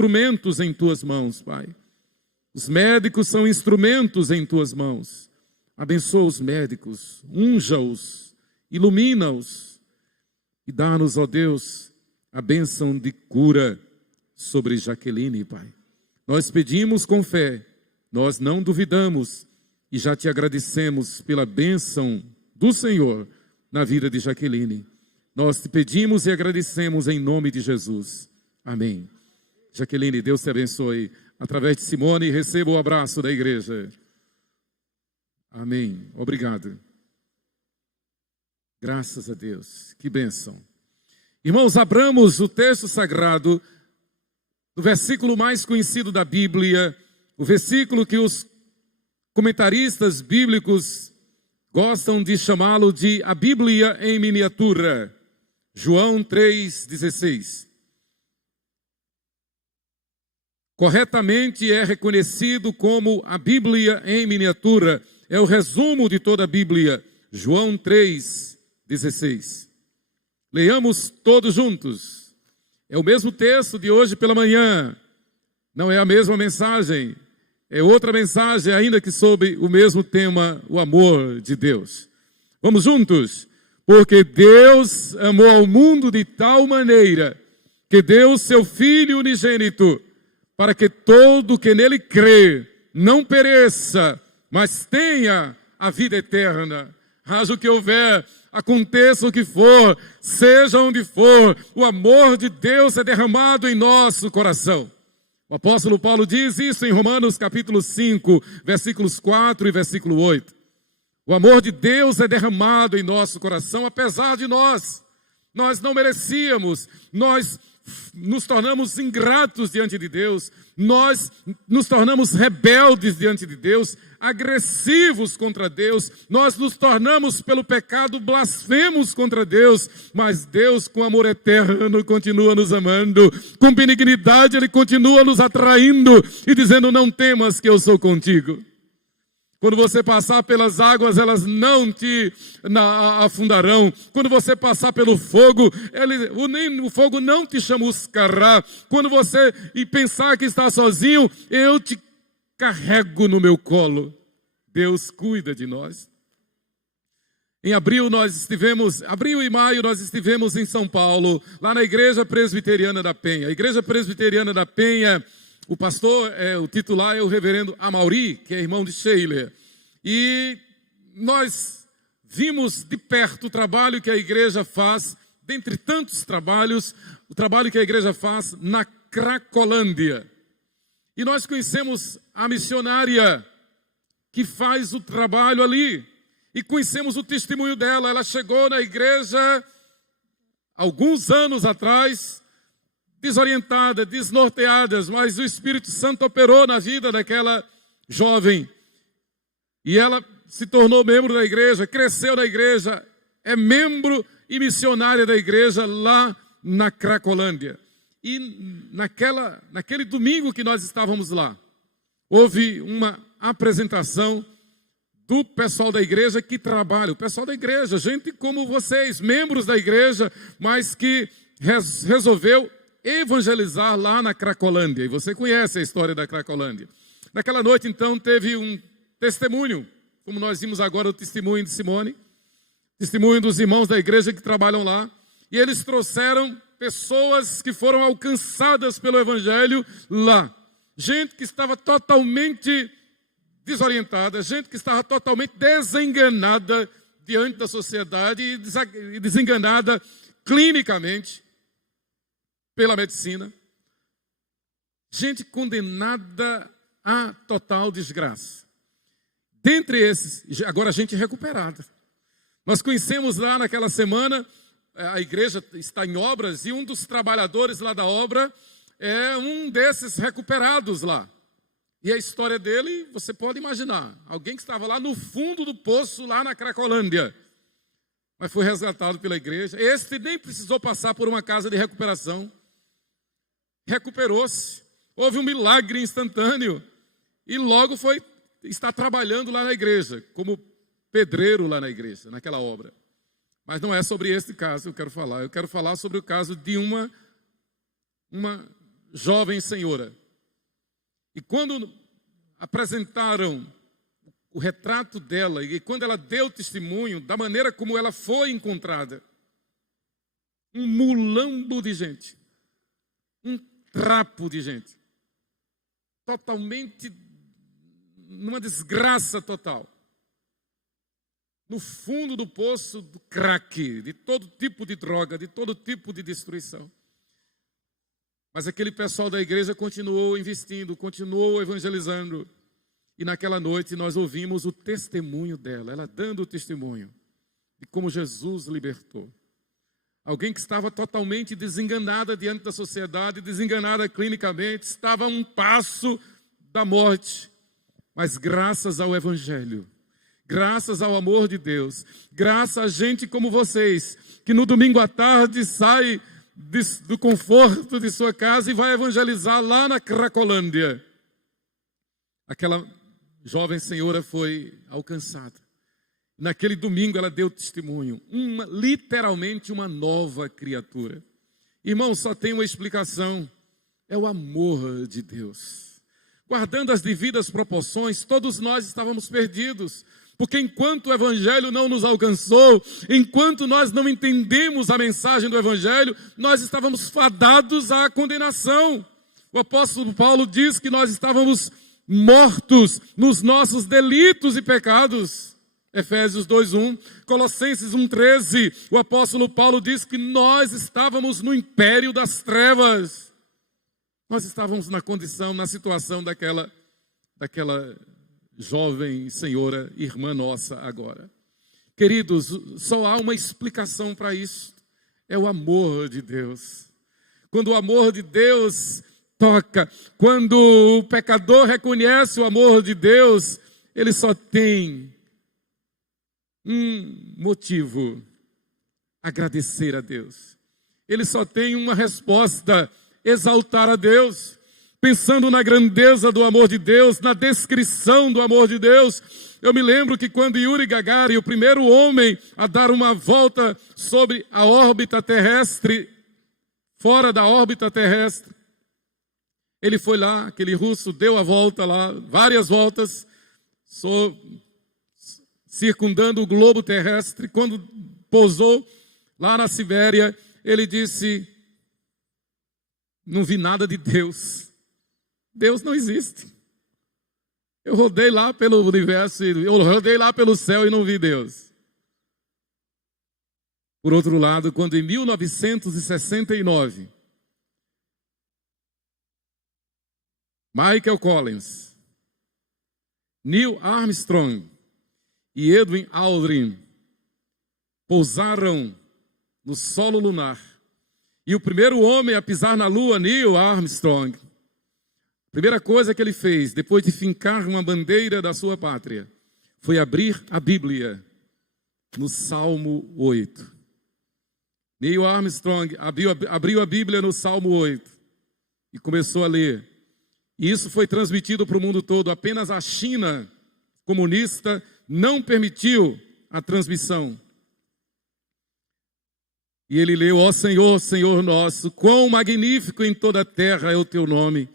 instrumentos em tuas mãos, Pai. Os médicos são instrumentos em tuas mãos. Abençoa os médicos, unja-os, ilumina-os e dá-nos, ó Deus, a bênção de cura sobre Jaqueline, Pai. Nós pedimos com fé, nós não duvidamos e já te agradecemos pela bênção do Senhor na vida de Jaqueline. Nós te pedimos e agradecemos em nome de Jesus. Amém. Jaqueline, Deus te abençoe. Através de Simone, receba o abraço da igreja. Amém. Obrigado. Graças a Deus. Que bênção. Irmãos, abramos o texto sagrado do versículo mais conhecido da Bíblia, o versículo que os comentaristas bíblicos gostam de chamá-lo de a Bíblia em miniatura. João 3,16. Corretamente é reconhecido como a Bíblia em miniatura. É o resumo de toda a Bíblia. João 3,16. Leiamos todos juntos. É o mesmo texto de hoje pela manhã. Não é a mesma mensagem. É outra mensagem, ainda que sob o mesmo tema, o amor de Deus. Vamos juntos? Porque Deus amou ao mundo de tal maneira que deu seu Filho unigênito, para que todo que nele crê não pereça, mas tenha a vida eterna. Haja o que houver, aconteça o que for, seja onde for, o amor de Deus é derramado em nosso coração. O apóstolo Paulo diz isso em Romanos capítulo 5, versículos 4 e versículo 8. O amor de Deus é derramado em nosso coração, apesar de nós não merecíamos, nós nos tornamos ingratos diante de Deus, nós nos tornamos rebeldes diante de Deus, agressivos contra Deus, nós nos tornamos pelo pecado blasfemos contra Deus, mas Deus com amor eterno continua nos amando, com benignidade Ele continua nos atraindo e dizendo: não temas que eu sou contigo. Quando você passar pelas águas, elas não te afundarão. Quando você passar pelo fogo, o fogo não te chamuscará. Quando você pensar que está sozinho, eu te carrego no meu colo. Deus cuida de nós. Em abril e maio nós estivemos em São Paulo, lá na Igreja Presbiteriana da Penha. A Igreja Presbiteriana da Penha, o pastor, o titular é o reverendo Amauri, que é irmão de Sheila. E nós vimos de perto o trabalho que a igreja faz, dentre tantos trabalhos, o trabalho que a igreja faz na Cracolândia. E nós conhecemos a missionária que faz o trabalho ali. E conhecemos o testemunho dela. Ela chegou na igreja alguns anos atrás, desorientada, desnorteada, mas o Espírito Santo operou na vida daquela jovem. E ela se tornou membro da igreja, cresceu na igreja, é membro e missionária da igreja lá na Cracolândia. E naquele domingo que nós estávamos lá, houve uma apresentação do pessoal da igreja que trabalha, o pessoal da igreja, gente como vocês, membros da igreja, mas que resolveu evangelizar lá na Cracolândia. E você conhece a história da Cracolândia. Naquela noite, então, teve um testemunho, como nós vimos agora o testemunho de Simone, testemunho dos irmãos da igreja que trabalham lá. E eles trouxeram pessoas que foram alcançadas pelo evangelho lá. Gente que estava totalmente desorientada, gente que estava totalmente desenganada diante da sociedade e desenganada clinicamente pela medicina. Gente condenada à total desgraça. Dentre esses, agora gente recuperada. Nós conhecemos lá naquela semana, a igreja está em obras e um dos trabalhadores lá da obra é um desses recuperados lá. E a história dele, você pode imaginar, alguém que estava lá no fundo do poço, lá na Cracolândia, mas foi resgatado pela igreja. Este nem precisou passar por uma casa de recuperação, recuperou-se, houve um milagre instantâneo e logo está trabalhando lá na igreja, como pedreiro lá na igreja, naquela obra. Mas não é sobre esse caso que eu quero falar sobre o caso de uma jovem senhora. E quando apresentaram o retrato dela, e quando ela deu testemunho da maneira como ela foi encontrada, um mulambo de gente, um trapo de gente, totalmente numa desgraça total, no fundo do poço do crack, de todo tipo de droga, de todo tipo de destruição. Mas aquele pessoal da igreja continuou investindo, continuou evangelizando. E naquela noite nós ouvimos o testemunho dela, ela dando o testemunho de como Jesus libertou. Alguém que estava totalmente desenganada diante da sociedade, desenganada clinicamente, estava a um passo da morte. Mas graças ao Evangelho, graças ao amor de Deus, graças a gente como vocês, que no domingo à tarde sai do conforto de sua casa e vai evangelizar lá na Cracolândia. Aquela jovem senhora foi alcançada. Naquele domingo ela deu testemunho, literalmente uma nova criatura. Irmão, só tem uma explicação, é o amor de Deus. Guardando as devidas proporções, todos nós estávamos perdidos. Porque enquanto o Evangelho não nos alcançou, enquanto nós não entendemos a mensagem do Evangelho, nós estávamos fadados à condenação. O apóstolo Paulo diz que nós estávamos mortos nos nossos delitos e pecados. Efésios 2:1, Colossenses 1:13, o apóstolo Paulo diz que nós estávamos no império das trevas. Nós estávamos na condição, na situação daquela jovem senhora, irmã nossa agora. Queridos, só há uma explicação para isso. É o amor de Deus. Quando o amor de Deus toca, quando o pecador reconhece o amor de Deus, ele só tem um motivo: agradecer a Deus. Ele só tem uma resposta: exaltar a Deus. Pensando na grandeza do amor de Deus, na descrição do amor de Deus, eu me lembro que quando Yuri Gagarin, o primeiro homem a dar uma volta sobre a órbita terrestre, fora da órbita terrestre, ele foi lá, aquele russo deu a volta lá, várias voltas, circundando o globo terrestre. Quando pousou lá na Sibéria, ele disse: não vi nada de Deus. Deus não existe. Eu rodei lá pelo universo, eu rodei lá pelo céu e não vi Deus. Por outro lado, quando em 1969, Michael Collins, Neil Armstrong e Edwin Aldrin pousaram no solo lunar, e o primeiro homem a pisar na Lua, Neil Armstrong, a primeira coisa que ele fez, depois de fincar uma bandeira da sua pátria, foi abrir a Bíblia no Salmo 8. Neil Armstrong abriu a Bíblia no Salmo 8 e começou a ler. E isso foi transmitido para o mundo todo. Apenas a China comunista não permitiu a transmissão. E ele leu: ó Senhor, Senhor nosso, quão magnífico em toda a terra é o teu nome,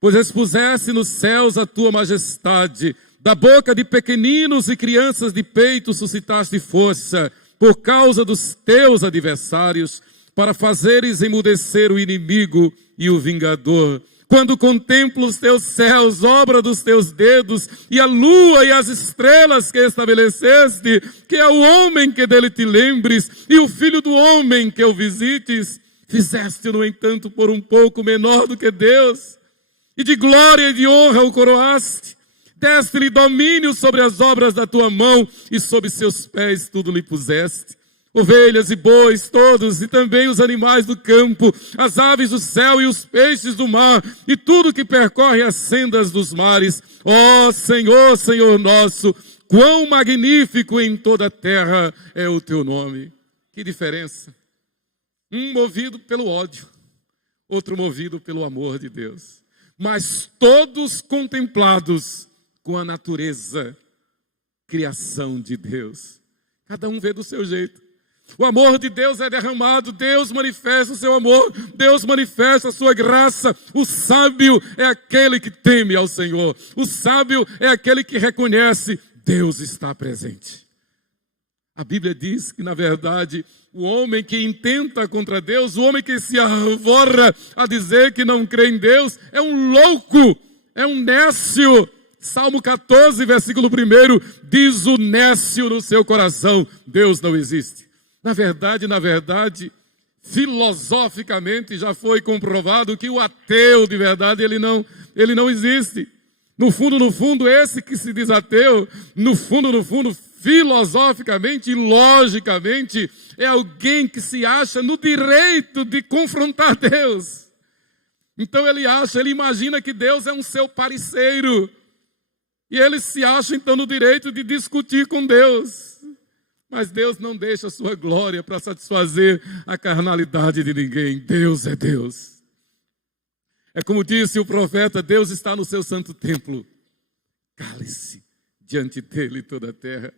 pois expuseste nos céus a tua majestade, da boca de pequeninos e crianças de peito suscitaste força, por causa dos teus adversários, para fazeres emudecer o inimigo e o vingador. Quando contemplo os teus céus, obra dos teus dedos, e a lua e as estrelas que estabeleceste, que é o homem que dele te lembres, e o filho do homem que o visites, fizeste, no entanto, por um pouco menor do que Deus, e de glória e de honra o coroaste, deste-lhe domínio sobre as obras da tua mão, e sob seus pés tudo lhe puseste. Ovelhas e bois todos, e também os animais do campo, as aves do céu e os peixes do mar, e tudo que percorre as sendas dos mares. Ó Senhor, Senhor nosso, quão magnífico em toda a terra é o teu nome. Que diferença! Um movido pelo ódio, outro movido pelo amor de Deus. Mas todos contemplados com a natureza, criação de Deus. Cada um vê do seu jeito. O amor de Deus é derramado, Deus manifesta o seu amor, Deus manifesta a sua graça. O sábio é aquele que teme ao Senhor. O sábio é aquele que reconhece: Deus está presente. A Bíblia diz que, na verdade, o homem que intenta contra Deus, o homem que se arvora a dizer que não crê em Deus, é um louco, é um nécio. Salmo 14, versículo 1, diz: o nécio no seu coração: Deus não existe. Na verdade, filosoficamente já foi comprovado que o ateu de verdade, ele não existe. No fundo, esse que se diz ateu, no fundo, filosoficamente e logicamente, é alguém que se acha no direito de confrontar Deus. Então ele imagina que Deus é um seu parceiro. E ele se acha então no direito de discutir com Deus. Mas Deus não deixa a sua glória para satisfazer a carnalidade de ninguém. Deus é Deus. É como disse o profeta: Deus está no seu santo templo. Cale-se diante dele toda a terra.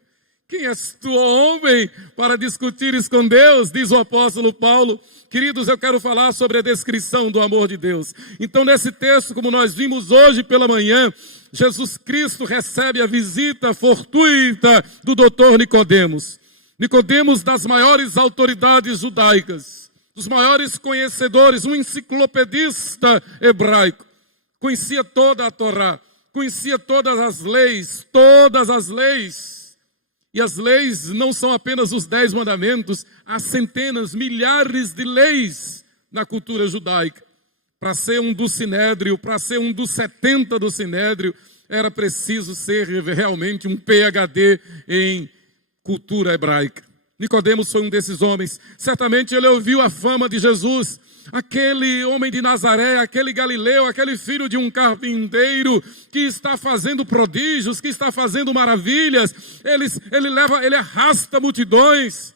Quem és tu, homem, para discutires com Deus? Diz o apóstolo Paulo. Queridos, eu quero falar sobre a descrição do amor de Deus. Então, nesse texto, como nós vimos hoje pela manhã, Jesus Cristo recebe a visita fortuita do doutor Nicodemos. Nicodemos, das maiores autoridades judaicas, dos maiores conhecedores, um enciclopedista hebraico. Conhecia toda a Torá, conhecia todas as leis. E as leis não são apenas os 10 mandamentos, há centenas, milhares de leis na cultura judaica. Para ser um do Sinédrio, para ser um dos 70 do Sinédrio, era preciso ser realmente um PhD em cultura hebraica. Nicodemos foi um desses homens. Certamente ele ouviu a fama de Jesus. Aquele homem de Nazaré, aquele galileu, aquele filho de um carpinteiro que está fazendo prodígios, que está fazendo maravilhas. Ele arrasta multidões.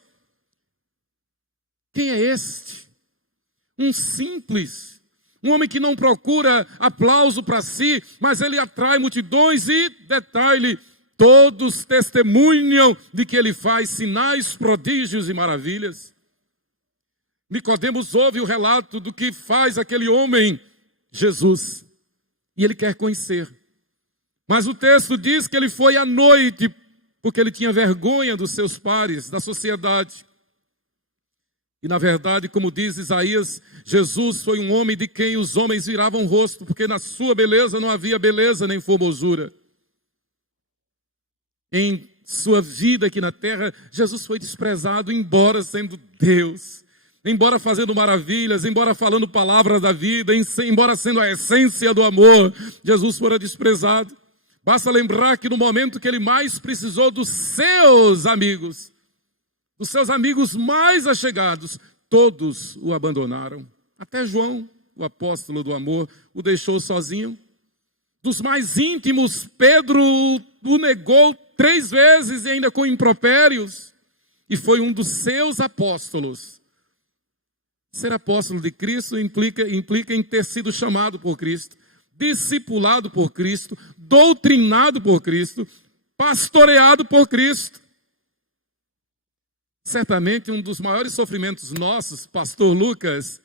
Quem é este? Um simples, um homem que não procura aplauso para si, mas ele atrai multidões e, detalhe, todos testemunham de que ele faz sinais, prodígios e maravilhas. Nicodemos ouve o relato do que faz aquele homem, Jesus, e ele quer conhecer. Mas o texto diz que ele foi à noite, porque ele tinha vergonha dos seus pares, da sociedade. E na verdade, como diz Isaías, Jesus foi um homem de quem os homens viravam o rosto, porque na sua beleza não havia beleza nem formosura. Em sua vida aqui na terra, Jesus foi desprezado, embora sendo Deus. Embora fazendo maravilhas, embora falando palavras da vida, embora sendo a essência do amor, Jesus fora desprezado. Basta lembrar que no momento que ele mais precisou dos seus amigos mais achegados, todos o abandonaram. Até João, o apóstolo do amor, o deixou sozinho. Dos mais íntimos, Pedro o negou 3 vezes e ainda com impropérios. E foi um dos seus apóstolos. Ser apóstolo de Cristo implica em ter sido chamado por Cristo, discipulado por Cristo, doutrinado por Cristo, pastoreado por Cristo. Certamente um dos maiores sofrimentos nossos, pastor Lucas,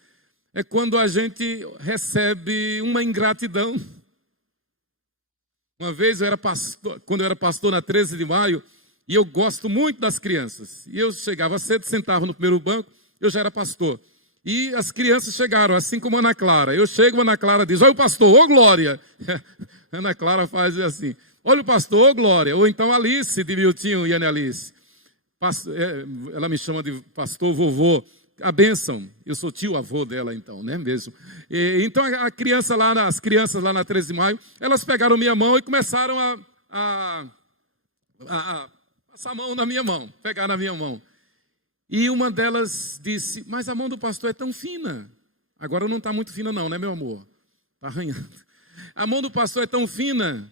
é quando a gente recebe uma ingratidão. Uma vez quando eu era pastor na 13 de maio, e eu gosto muito das crianças, e eu chegava cedo, sentava no primeiro banco, eu já era pastor. E as crianças chegaram, assim como a Ana Clara. Eu chego, a Ana Clara diz: olha o pastor, ô Glória. Ana Clara faz assim: olha o pastor, ô Glória. Ou então Alice, de Miltinho e Ana Alice. Ela me chama de pastor vovô. A bênção. Eu sou tio-avô dela então, né mesmo. Então as crianças lá na 13 de maio, elas pegaram minha mão e começaram a passar a mão na minha mão. Pegar na minha mão. E uma delas disse: mas a mão do pastor é tão fina. Agora não está muito fina não, né meu amor? Está arranhando. A mão do pastor é tão fina.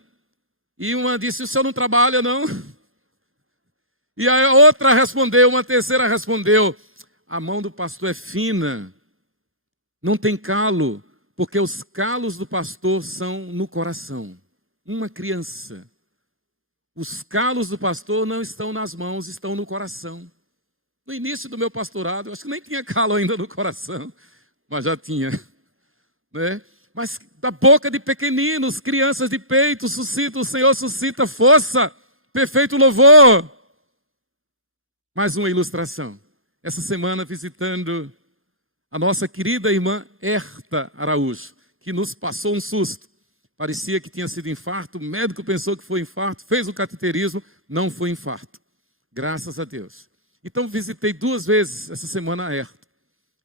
E uma disse: o senhor não trabalha não? E a outra respondeu, uma terceira respondeu: a mão do pastor é fina. Não tem calo, porque os calos do pastor são no coração. Uma criança. Os calos do pastor não estão nas mãos, estão no coração. No início do meu pastorado, eu acho que nem tinha calo ainda no coração, mas já tinha, né? Mas da boca de pequeninos, crianças de peito, o Senhor suscita força, perfeito louvor. Mais uma ilustração. Essa semana visitando a nossa querida irmã Herta Araújo, que nos passou um susto. Parecia que tinha sido infarto, o médico pensou que foi infarto, fez o cateterismo, não foi infarto. Graças a Deus. Então visitei 2 vezes essa semana a Herta.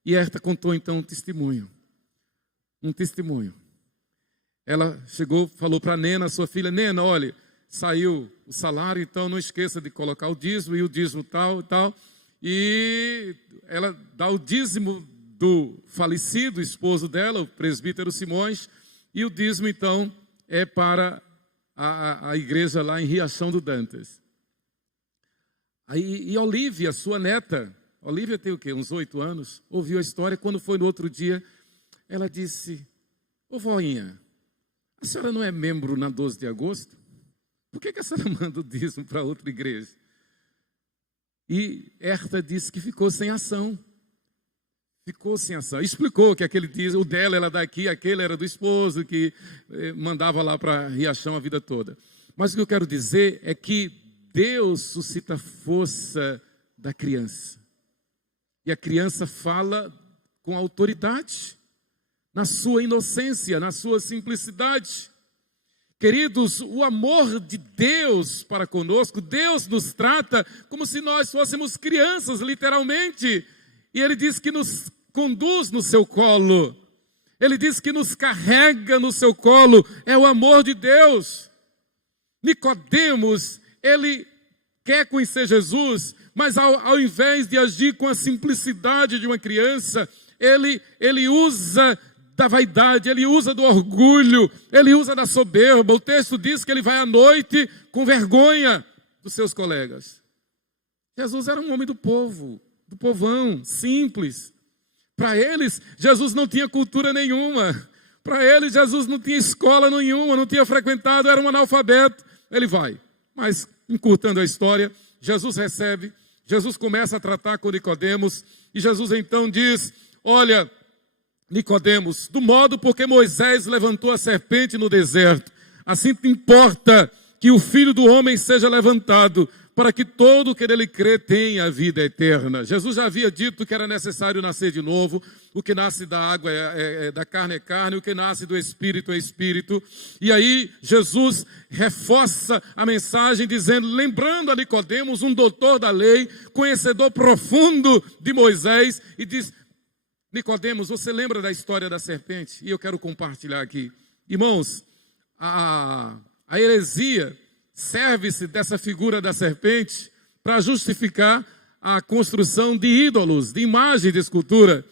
E Herta contou então um testemunho. Ela chegou, falou para Nena, sua filha: Nena, olha, saiu o salário, então não esqueça de colocar o dízimo, e o dízimo tal e tal. E ela dá o dízimo do falecido esposo dela, o presbítero Simões, e o dízimo então é para a igreja lá em Riachão do Dantas. Aí, e Olívia, sua neta, Olívia tem o quê? Uns 8 anos, ouviu a história. Quando foi no outro dia, ela disse: ô voinha, a senhora não é membro na 12 de agosto? Por que a senhora manda o dízimo para outra igreja? E Herta disse que ficou sem ação. Explicou que aquele dízimo, o dela era daqui, aquele era do esposo, que mandava lá para Riachão a vida toda. Mas o que eu quero dizer é que Deus suscita a força da criança. E a criança fala com autoridade, na sua inocência, na sua simplicidade. Queridos, o amor de Deus para conosco, Deus nos trata como se nós fôssemos crianças, literalmente. E Ele diz que nos conduz no seu colo. Ele diz que nos carrega no seu colo. É o amor de Deus. Nicodemos, ele quer conhecer Jesus, mas ao invés de agir com a simplicidade de uma criança, ele usa da vaidade, ele usa do orgulho, ele usa da soberba. O texto diz que ele vai à noite com vergonha dos seus colegas. Jesus era um homem do povo, do povão, simples. Para eles, Jesus não tinha cultura nenhuma. Para eles, Jesus não tinha escola nenhuma, não tinha frequentado, era um analfabeto. Ele vai. Mas, encurtando a história, Jesus recebe, Jesus começa a tratar com Nicodemos, e Jesus então diz: olha, Nicodemos, do modo porque Moisés levantou a serpente no deserto, assim te importa que o Filho do Homem seja levantado, para que todo o que nele crê tenha a vida eterna. Jesus já havia dito que era necessário nascer de novo. O que nasce da água da carne é carne, o que nasce do Espírito é Espírito. E aí Jesus reforça a mensagem dizendo, lembrando a Nicodemos, um doutor da lei, conhecedor profundo de Moisés, e diz: Nicodemos, você lembra da história da serpente? E eu quero compartilhar aqui. Irmãos, a heresia serve-se dessa figura da serpente para justificar a construção de ídolos, de imagem de escultura.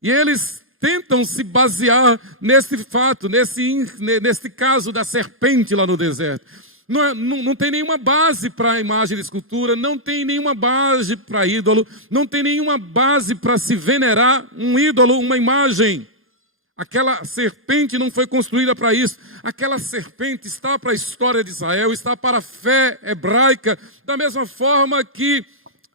E eles tentam se basear nesse fato, nesse caso da serpente lá no deserto. Não tem nenhuma base para a imagem de escultura, não tem nenhuma base para ídolo, não tem nenhuma base para se venerar um ídolo, uma imagem. Aquela serpente não foi construída para isso. Aquela serpente está para a história de Israel, está para a fé hebraica, da mesma forma que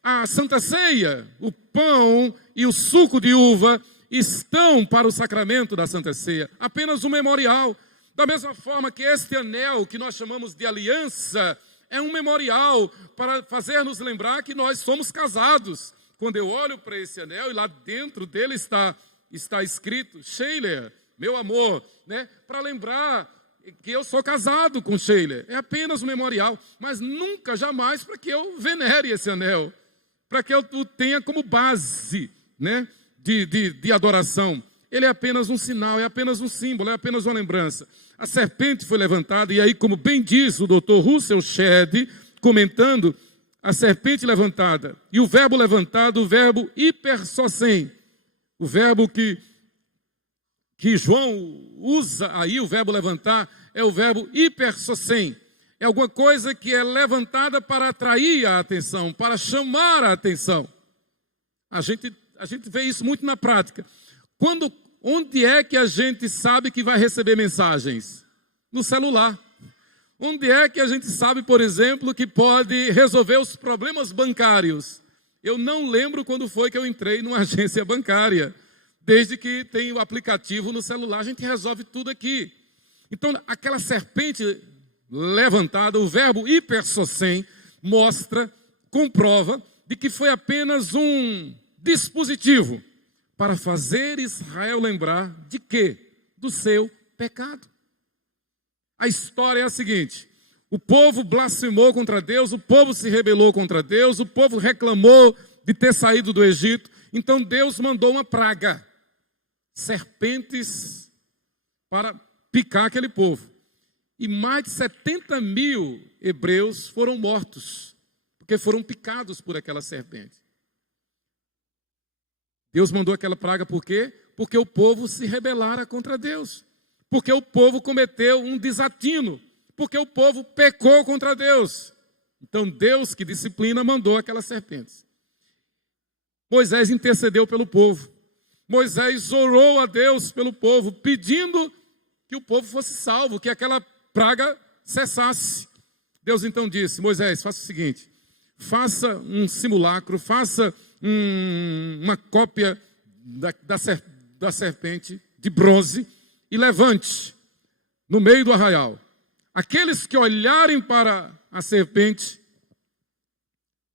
a Santa Ceia, o pão e o suco de uva estão para o sacramento da Santa Ceia, apenas um memorial. Da mesma forma que este anel, que nós chamamos de aliança, é um memorial para fazer-nos lembrar que nós somos casados. Quando eu olho para esse anel e lá dentro dele está escrito Sheila, meu amor, né? Para lembrar que eu sou casado com Sheila. É apenas um memorial, mas nunca, jamais para que eu venere esse anel, para que eu o tenha como base, né? de adoração. Ele é apenas um sinal, é apenas um símbolo, é apenas uma lembrança. A serpente foi levantada, e aí, como bem diz o Dr. Russell Shedd, comentando, a serpente levantada, e o verbo levantado, o verbo hipersocem, o verbo que João usa aí, o verbo levantar, é o verbo hipersocem. É alguma coisa que é levantada para atrair a atenção, para chamar a atenção. A gente vê isso muito na prática. Onde é que a gente sabe que vai receber mensagens? No celular. Onde é que a gente sabe, por exemplo, que pode resolver os problemas bancários? Eu não lembro quando foi que eu entrei numa agência bancária. Desde que tem o aplicativo no celular, a gente resolve tudo aqui. Então, aquela serpente levantada, o verbo hipersocem, mostra, comprova, de que foi apenas um dispositivo para fazer Israel lembrar de quê? Do seu pecado. A história é a seguinte: o povo blasfemou contra Deus, o povo se rebelou contra Deus, o povo reclamou de ter saído do Egito, então Deus mandou uma praga, serpentes para picar aquele povo. E mais de 70 mil hebreus foram mortos, porque foram picados por aquela serpente. Deus mandou aquela praga por quê? Porque o povo se rebelara contra Deus. Porque o povo cometeu um desatino. Porque o povo pecou contra Deus. Então Deus, que disciplina, mandou aquelas serpentes. Moisés intercedeu pelo povo. Moisés orou a Deus pelo povo, pedindo que o povo fosse salvo, que aquela praga cessasse. Deus então disse: Moisés, faça o seguinte, faça um simulacro, faça uma cópia da serpente de bronze e levante no meio do arraial. Aqueles que olharem para a serpente,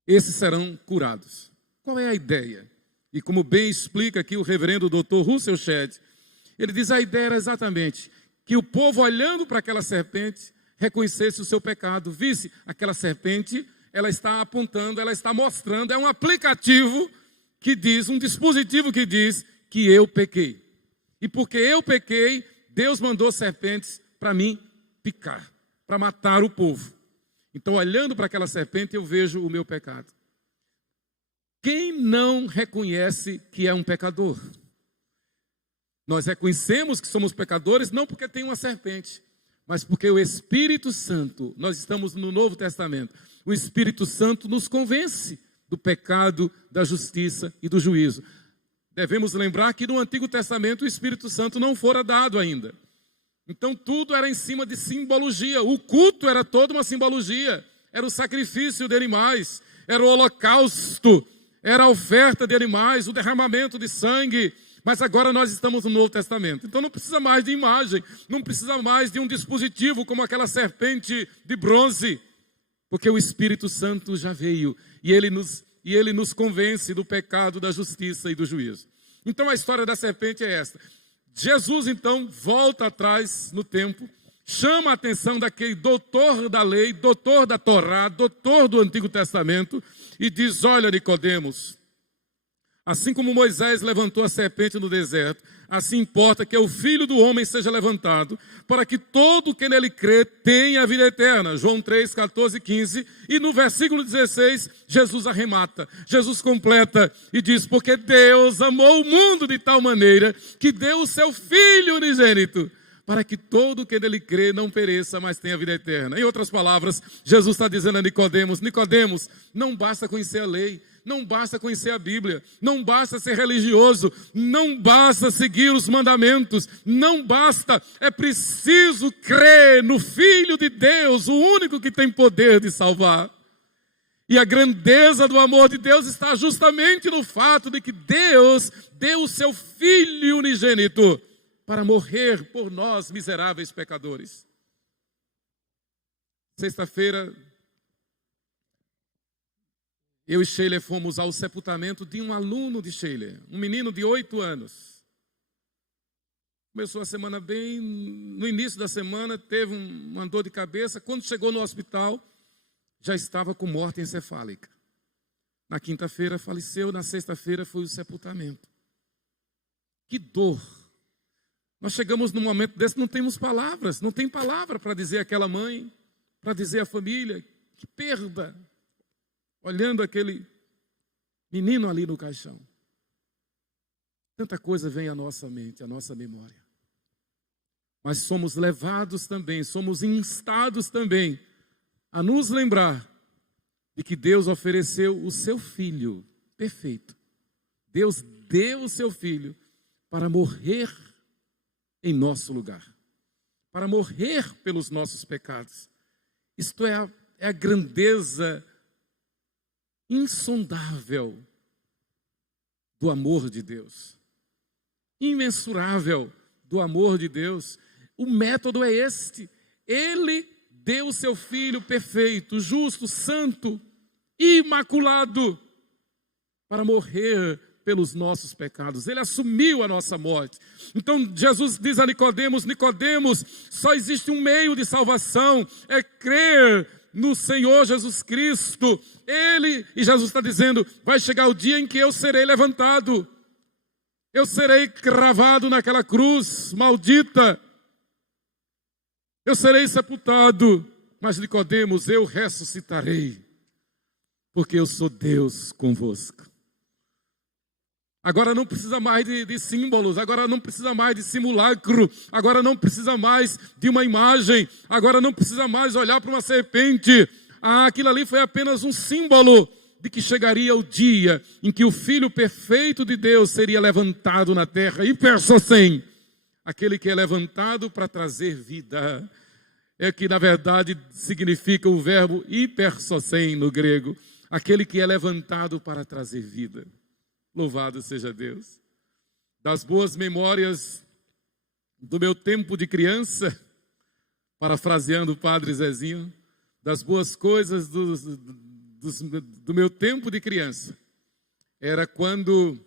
esses serão curados. Qual é a ideia? E como bem explica aqui o reverendo Dr. Russell Shedd, ele diz: a ideia era exatamente que o povo, olhando para aquela serpente, reconhecesse o seu pecado, visse aquela serpente, ela está apontando, ela está mostrando, é um aplicativo que diz, um dispositivo que diz que eu pequei. E porque eu pequei, Deus mandou serpentes para mim picar, para matar o povo. Então, olhando para aquela serpente, eu vejo o meu pecado. Quem não reconhece que é um pecador? Nós reconhecemos que somos pecadores não porque tem uma serpente, mas porque o Espírito Santo, nós estamos no Novo Testamento, o Espírito Santo nos convence do pecado, da justiça e do juízo. Devemos lembrar que no Antigo Testamento o Espírito Santo não fora dado ainda. Então tudo era em cima de simbologia, o culto era toda uma simbologia, era o sacrifício de animais, era o holocausto, era a oferta de animais, o derramamento de sangue. Mas agora nós estamos no Novo Testamento, então não precisa mais de imagem, não precisa mais de um dispositivo como aquela serpente de bronze, porque o Espírito Santo já veio e ele nos convence do pecado, da justiça e do juízo. Então a história da serpente é esta. Jesus então volta atrás no tempo, chama a atenção daquele doutor da lei, doutor da Torá, doutor do Antigo Testamento e diz: olha, Nicodemos, assim como Moisés levantou a serpente no deserto, assim importa que o Filho do Homem seja levantado, para que todo que nele crê tenha a vida eterna. João 3, 14 e 15. E no versículo 16, Jesus arremata, Jesus completa e diz: porque Deus amou o mundo de tal maneira que deu o seu Filho unigênito, para que todo que nele crê não pereça, mas tenha vida eterna. Em outras palavras, Jesus está dizendo a Nicodemos: Nicodemos, não basta conhecer a lei, não basta conhecer a Bíblia, não basta ser religioso, não basta seguir os mandamentos, não basta, é preciso crer no Filho de Deus, o único que tem poder de salvar. E a grandeza do amor de Deus está justamente no fato de que Deus deu o seu Filho unigênito para morrer por nós, miseráveis pecadores. Sexta-feira, eu e Sheila fomos ao sepultamento de um aluno de Sheila, um menino de 8 anos. Começou a semana bem, no início da semana teve uma dor de cabeça. Quando chegou no hospital, já estava com morte encefálica. Na quinta-feira faleceu, na sexta-feira foi o sepultamento. Que dor! Nós chegamos num momento desse, não temos palavras, não tem palavra para dizer àquela mãe, para dizer à família, que perda! Olhando aquele menino ali no caixão. Tanta coisa vem à nossa mente, à nossa memória. Mas somos levados também, somos instados também a nos lembrar de que Deus ofereceu o seu Filho perfeito. Deus deu o seu Filho para morrer em nosso lugar, para morrer pelos nossos pecados. Isto é a grandeza insondável do amor de Deus. Imensurável do amor de Deus. O método é este. Ele deu o seu Filho perfeito, justo, santo, imaculado, para morrer pelos nossos pecados. Ele assumiu a nossa morte. Então Jesus diz a Nicodemos: Nicodemos, só existe um meio de salvação, é crer no Senhor Jesus Cristo. E Jesus está dizendo: vai chegar o dia em que eu serei levantado, eu serei cravado naquela cruz maldita, eu serei sepultado, mas Nicodemos, eu ressuscitarei, porque eu sou Deus convosco. Agora não precisa mais de símbolos, agora não precisa mais de simulacro, agora não precisa mais de uma imagem, agora não precisa mais olhar para uma serpente. Aquilo ali foi apenas um símbolo de que chegaria o dia em que o Filho perfeito de Deus seria levantado na terra, hipersocem, aquele que é levantado para trazer vida. É que na verdade significa o verbo hipersocem no grego, aquele que é levantado para trazer vida. Louvado seja Deus. Das boas memórias do meu tempo de criança, parafraseando o Padre Zezinho, das boas coisas do meu tempo de criança, era quando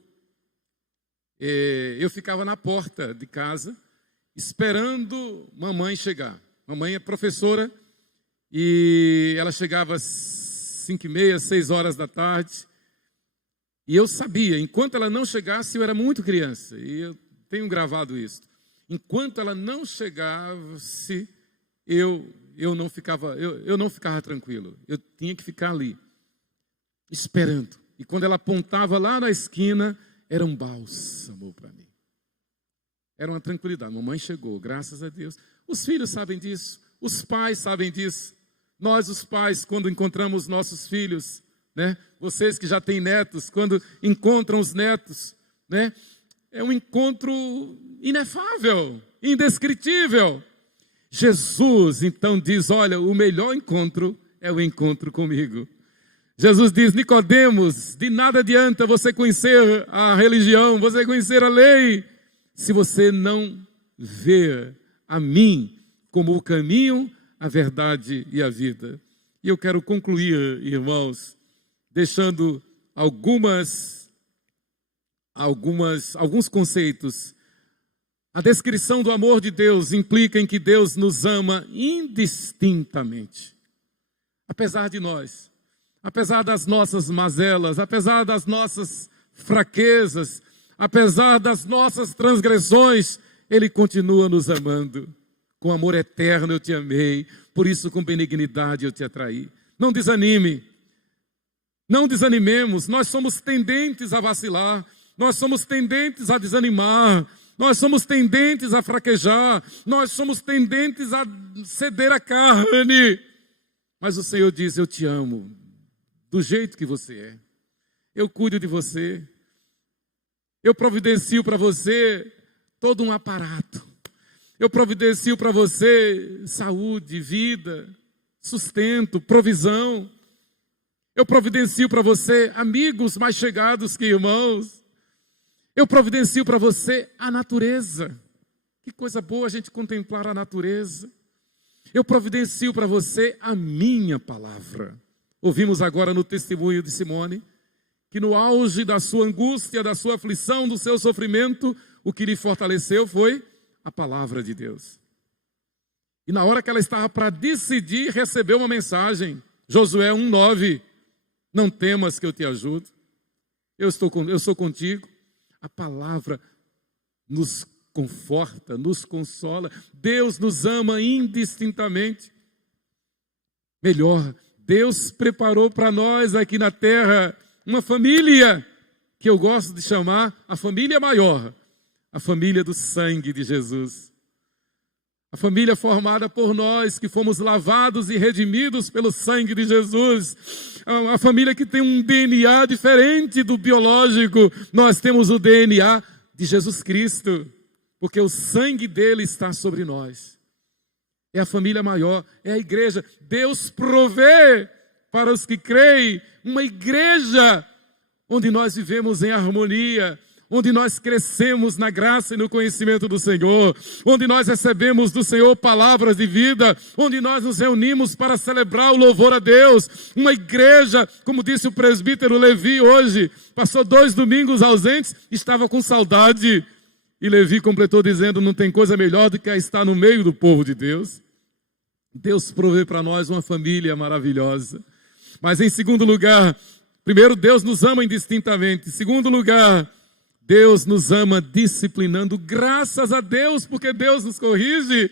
eu ficava na porta de casa, esperando mamãe chegar. Mamãe é professora e ela chegava às 5h30, 6 horas da tarde. E eu sabia, enquanto ela não chegasse, eu era muito criança, e eu tenho gravado isso. Enquanto ela não chegasse, eu não ficava tranquilo. Eu tinha que ficar ali, esperando. E quando ela apontava lá na esquina, era um bálsamo para mim. Era uma tranquilidade. Mamãe chegou, graças a Deus. Os filhos sabem disso, os pais sabem disso. Nós, os pais, quando encontramos nossos filhos, né? Vocês que já têm netos, quando encontram os netos, né? É um encontro inefável, indescritível. Jesus então diz: olha, o melhor encontro é o encontro comigo. Jesus diz: Nicodemos, de nada adianta você conhecer a religião, você conhecer a lei, se você não ver a mim como o caminho, a verdade e a vida. E eu quero concluir, irmãos, deixando alguns conceitos. A descrição do amor de Deus implica em que Deus nos ama indistintamente. Apesar de nós, apesar das nossas mazelas, apesar das nossas fraquezas, apesar das nossas transgressões, Ele continua nos amando. Com amor eterno eu te amei, por isso com benignidade eu te atraí. Não desanime. Não desanimemos, nós somos tendentes a vacilar, nós somos tendentes a desanimar, nós somos tendentes a fraquejar, nós somos tendentes a ceder à carne. Mas o Senhor diz: eu te amo, do jeito que você é. Eu cuido de você, eu providencio para você todo um aparato, eu providencio para você saúde, vida, sustento, provisão. Eu providencio para você amigos mais chegados que irmãos. Eu providencio para você a natureza. Que coisa boa a gente contemplar a natureza. Eu providencio para você a minha palavra. Ouvimos agora no testemunho de Simone que no auge da sua angústia, da sua aflição, do seu sofrimento, o que lhe fortaleceu foi a palavra de Deus. E na hora que ela estava para decidir, recebeu uma mensagem. Josué 1:9. Não temas que eu te ajudo. Eu sou contigo. A palavra nos conforta, nos consola. Deus nos ama indistintamente. Melhor, Deus preparou para nós aqui na terra uma família que eu gosto de chamar a família maior, a família do sangue de Jesus. A família formada por nós que fomos lavados e redimidos pelo sangue de Jesus. A família que tem um DNA diferente do biológico. Nós temos o DNA de Jesus Cristo, porque o sangue dele está sobre nós. É a família maior, é a igreja. Deus provê para os que creem, uma igreja onde nós vivemos em harmonia, onde nós crescemos na graça e no conhecimento do Senhor, onde nós recebemos do Senhor palavras de vida, onde nós nos reunimos para celebrar o louvor a Deus. Uma igreja, como disse o presbítero Levi hoje, passou 2 domingos ausentes, estava com saudade. E Levi completou dizendo, não tem coisa melhor do que estar no meio do povo de Deus. Deus provê para nós uma família maravilhosa. Mas em segundo lugar, primeiro, Deus nos ama indistintamente. Em segundo lugar, Deus nos ama disciplinando, graças a Deus, porque Deus nos corrige.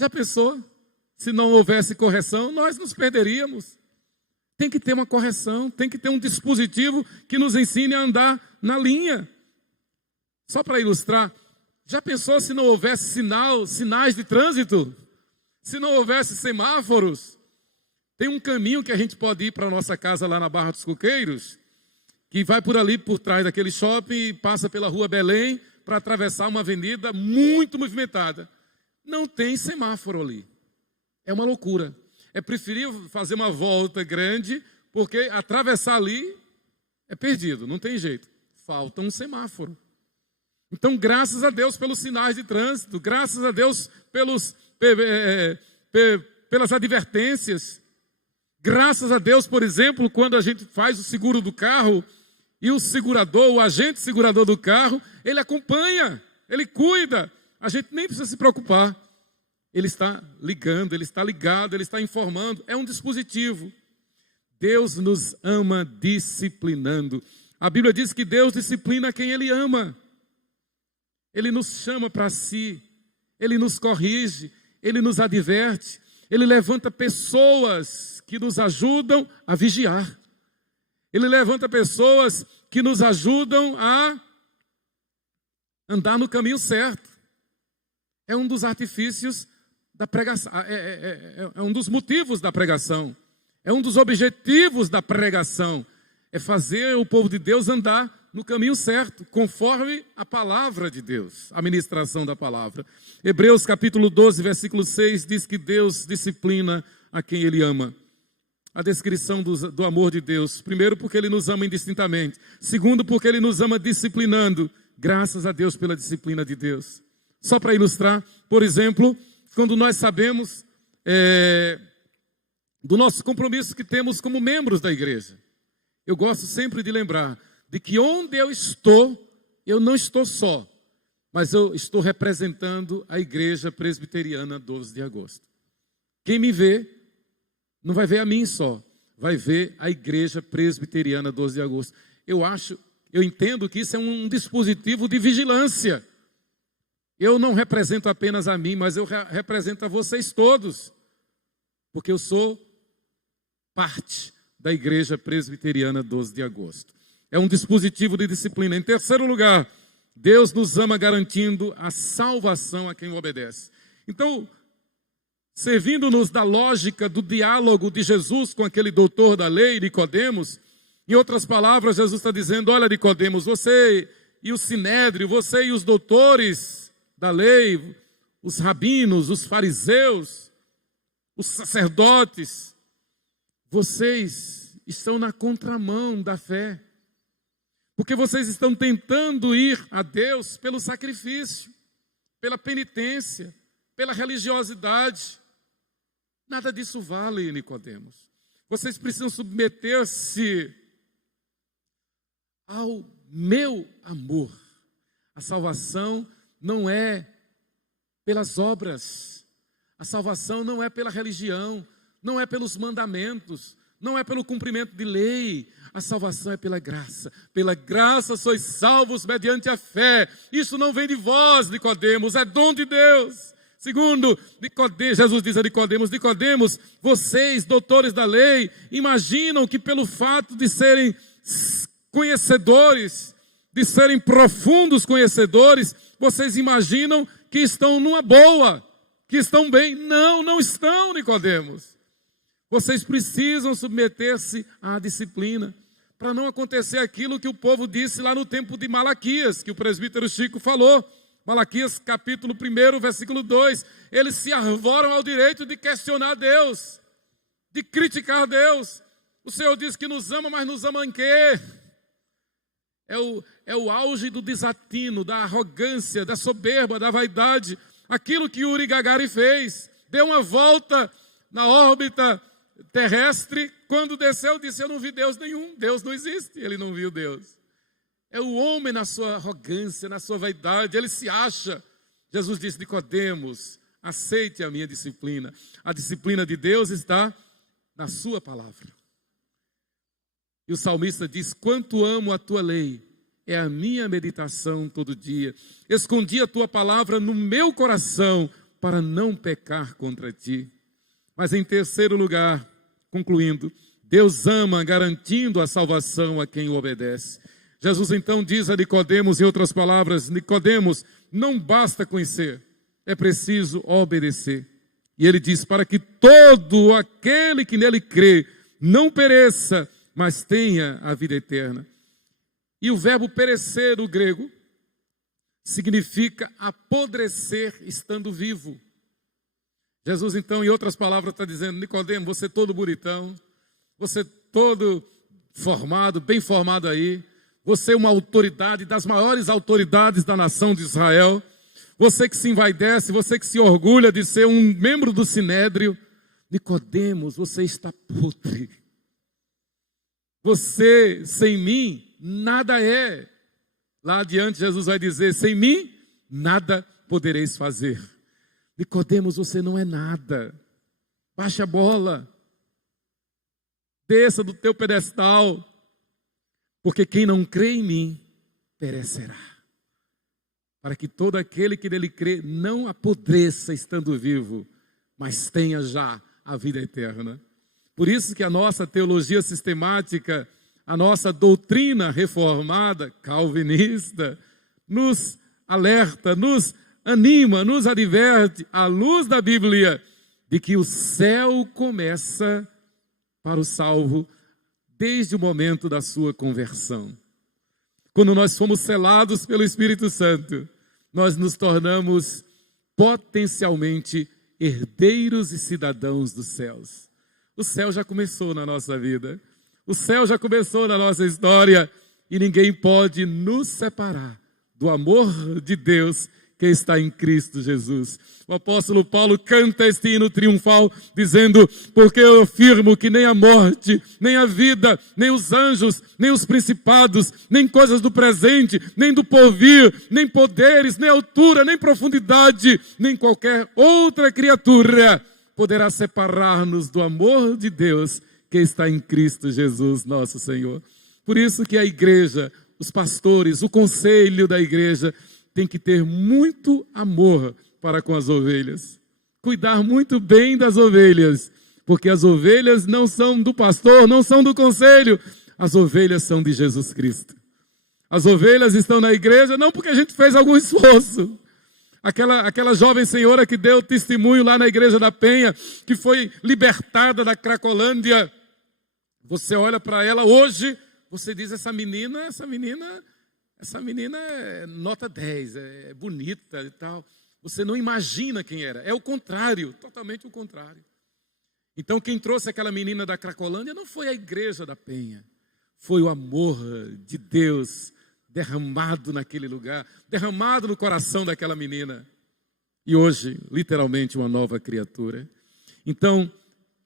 Já pensou? Se não houvesse correção, nós nos perderíamos. Tem que ter uma correção, tem que ter um dispositivo que nos ensine a andar na linha. Só para ilustrar, já pensou se não houvesse sinais de trânsito? Se não houvesse semáforos? Tem um caminho que a gente pode ir para a nossa casa lá na Barra dos Coqueiros, que vai por ali, por trás daquele shopping, e passa pela Rua Belém, para atravessar uma avenida muito movimentada. Não tem semáforo ali. É uma loucura. É preferível fazer uma volta grande, porque atravessar ali é perdido, não tem jeito. Falta um semáforo. Então, graças a Deus pelos sinais de trânsito, graças a Deus pelas advertências. Graças a Deus, por exemplo, quando a gente faz o seguro do carro, e o segurador, o agente segurador do carro, ele acompanha, ele cuida. A gente nem precisa se preocupar. Ele está ligando, ele está ligado, ele está informando. É um dispositivo. Deus nos ama disciplinando. A Bíblia diz que Deus disciplina quem Ele ama. Ele nos chama para si. Ele nos corrige. Ele nos adverte. Ele levanta pessoas que nos ajudam a vigiar. Ele levanta pessoas que nos ajudam a andar no caminho certo. É um dos artifícios da pregação, é um dos motivos da pregação. É um dos objetivos da pregação. É fazer o povo de Deus andar no caminho certo, conforme a palavra de Deus, a ministração da palavra. Hebreus capítulo 12, versículo 6, diz que Deus disciplina a quem Ele ama. A descrição do amor de Deus. Primeiro, porque Ele nos ama indistintamente. Segundo, porque Ele nos ama disciplinando. Graças a Deus pela disciplina de Deus. Só para ilustrar, por exemplo, quando nós sabemos do nosso compromisso que temos como membros da igreja. Eu gosto sempre de lembrar de que onde eu não estou só, mas eu estou representando a Igreja Presbiteriana 12 de agosto. Quem me vê, não vai ver a mim só, vai ver a Igreja Presbiteriana 12 de agosto. Eu entendo que isso é um dispositivo de vigilância. Eu não represento apenas a mim, mas eu represento a vocês todos, porque eu sou parte da Igreja Presbiteriana 12 de agosto. É um dispositivo de disciplina. Em terceiro lugar, Deus nos ama garantindo a salvação a quem obedece. Então, servindo-nos da lógica do diálogo de Jesus com aquele doutor da lei, Nicodemos, em outras palavras, Jesus está dizendo, olha Nicodemos, você e o sinédrio, você e os doutores da lei, os rabinos, os fariseus, os sacerdotes, vocês estão na contramão da fé, porque vocês estão tentando ir a Deus pelo sacrifício, pela penitência, pela religiosidade. Nada disso vale, Nicodemos. Vocês precisam submeter-se ao meu amor. A salvação não é pelas obras, a salvação não é pela religião, não é pelos mandamentos, não é pelo cumprimento de lei, a salvação é pela graça. Pela graça sois salvos mediante a fé. Isso não vem de vós, Nicodemos, é dom de Deus. Segundo, Jesus diz a Nicodemos, Nicodemos, vocês, doutores da lei, imaginam que pelo fato de serem conhecedores, de serem profundos conhecedores, vocês imaginam que estão numa boa, que estão bem. Não, não estão, Nicodemos. Vocês precisam submeter-se à disciplina, para não acontecer aquilo que o povo disse lá no tempo de Malaquias, que o presbítero Chico falou. Malaquias capítulo 1, versículo 2. Eles se arvoram ao direito de questionar Deus, de criticar Deus. O Senhor diz que nos ama, mas nos ama em quê? É o auge do desatino, da arrogância, da soberba, da vaidade. Aquilo que Yuri Gagarin fez. Deu uma volta na órbita terrestre. Quando desceu, disse: eu não vi Deus nenhum. Deus não existe. Ele não viu Deus. É o homem na sua arrogância, na sua vaidade. Ele se acha. Jesus disse: Nicodemos, aceite a minha disciplina. A disciplina de Deus está na sua palavra. E o salmista diz: quanto amo a tua lei, é a minha meditação todo dia. Escondi a tua palavra no meu coração, para não pecar contra ti. Mas em terceiro lugar, concluindo, Deus ama garantindo a salvação a quem o obedece. Jesus então diz a Nicodemos, em outras palavras: Nicodemos, não basta conhecer, é preciso obedecer. E ele diz: para que todo aquele que nele crê não pereça, mas tenha a vida eterna. E o verbo perecer no grego significa apodrecer estando vivo. Jesus então, em outras palavras, está dizendo: Nicodemo, você todo bonitão, você todo formado, bem formado aí, você é uma autoridade, das maiores autoridades da nação de Israel, você que se envaidece, você que se orgulha de ser um membro do Sinédrio, Nicodemos, você está podre. Você, sem mim, nada é. Lá adiante Jesus vai dizer: sem mim, nada podereis fazer. Nicodemos, você não é nada. Baixa a bola. Desça do teu pedestal. Porque quem não crê em mim, perecerá. Para que todo aquele que nele crê não apodreça estando vivo, mas tenha já a vida eterna. Por isso que a nossa teologia sistemática, a nossa doutrina reformada, calvinista, nos alerta, nos anima, nos adverte, à luz da Bíblia, de que o céu começa para o salvo desde o momento da sua conversão. Quando nós fomos selados pelo Espírito Santo, nós nos tornamos potencialmente herdeiros e cidadãos dos céus. O céu já começou na nossa vida. O céu já começou na nossa história. E ninguém pode nos separar do amor de Deus que está em Cristo Jesus. O apóstolo Paulo canta este hino triunfal, dizendo: porque eu afirmo que nem a morte, nem a vida, nem os anjos, nem os principados, nem coisas do presente, nem do porvir, nem poderes, nem altura, nem profundidade, nem qualquer outra criatura poderá separar-nos do amor de Deus que está em Cristo Jesus, nosso Senhor. Por isso que a igreja, os pastores, o conselho da igreja tem que ter muito amor para com as ovelhas. Cuidar muito bem das ovelhas, porque as ovelhas não são do pastor, não são do conselho. As ovelhas são de Jesus Cristo. As ovelhas estão na igreja não porque a gente fez algum esforço. Aquela jovem senhora que deu testemunho lá na igreja da Penha, que foi libertada da Cracolândia. Você olha para ela hoje, você diz: essa menina é nota 10, é bonita e tal. Você não imagina quem era. É o contrário, totalmente o contrário. Então quem trouxe aquela menina da Cracolândia não foi a igreja da Penha. Foi o amor de Deus derramado naquele lugar, derramado no coração daquela menina. E hoje, literalmente, uma nova criatura. Então,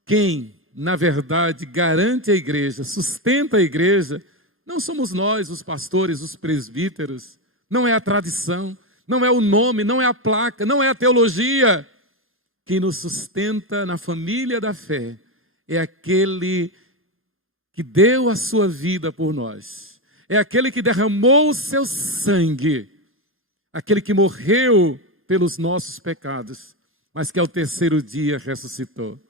quem, na verdade, garante a igreja, sustenta a igreja, não somos nós, os pastores, os presbíteros, não é a tradição, não é o nome, não é a placa, não é a teologia. Quem nos sustenta na família da fé é aquele que deu a sua vida por nós. É aquele que derramou o seu sangue, aquele que morreu pelos nossos pecados, mas que ao terceiro dia ressuscitou.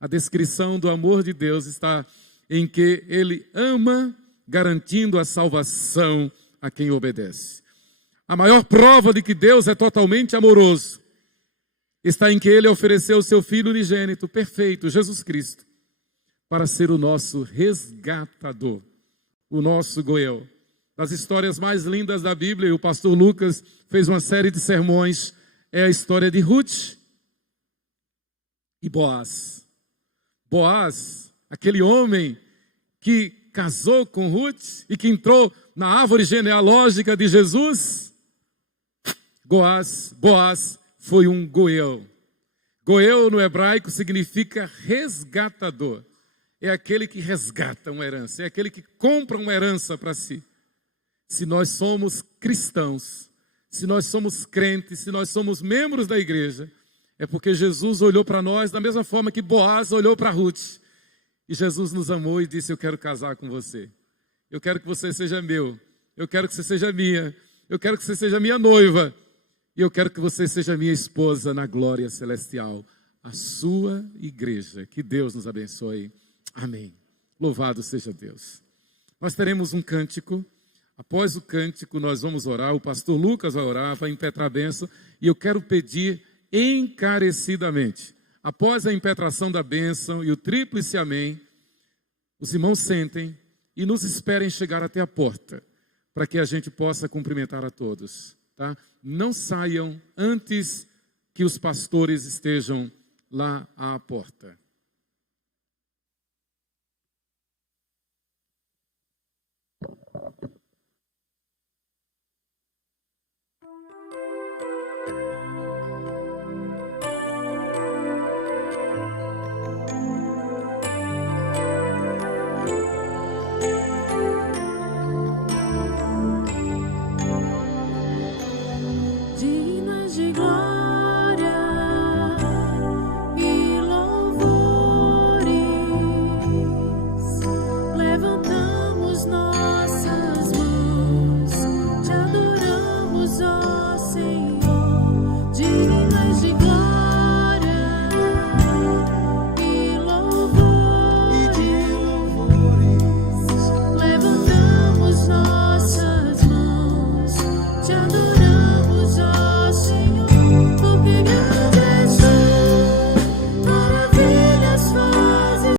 A descrição do amor de Deus está em que Ele ama, garantindo a salvação a quem obedece. A maior prova de que Deus é totalmente amoroso está em que Ele ofereceu o seu Filho unigênito, perfeito, Jesus Cristo, para ser o nosso resgatador, o nosso Goel. Das histórias mais lindas da Bíblia, e o pastor Lucas fez uma série de sermões, é a história de Ruth e Boaz. Boaz, aquele homem que casou com Ruth e que entrou na árvore genealógica de Jesus? Boaz foi um goel. Goel no hebraico significa resgatador. É aquele que resgata uma herança, é aquele que compra uma herança para si. Se nós somos cristãos, se nós somos crentes, se nós somos membros da igreja, é porque Jesus olhou para nós da mesma forma que Boaz olhou para Ruth. E Jesus nos amou e disse: eu quero casar com você. Eu quero que você seja meu. Eu quero que você seja minha. Eu quero que você seja minha noiva. E eu quero que você seja minha esposa na glória celestial. A sua igreja. Que Deus nos abençoe. Amém. Louvado seja Deus. Nós teremos um cântico. Após o cântico nós vamos orar. O pastor Lucas vai orar, vai impetrar a bênção. E eu quero pedir encarecidamente, após a impetração da bênção e o tríplice amém, os irmãos sentem e nos esperem chegar até a porta, para que a gente possa cumprimentar a todos, tá? Não saiam antes que os pastores estejam lá à porta.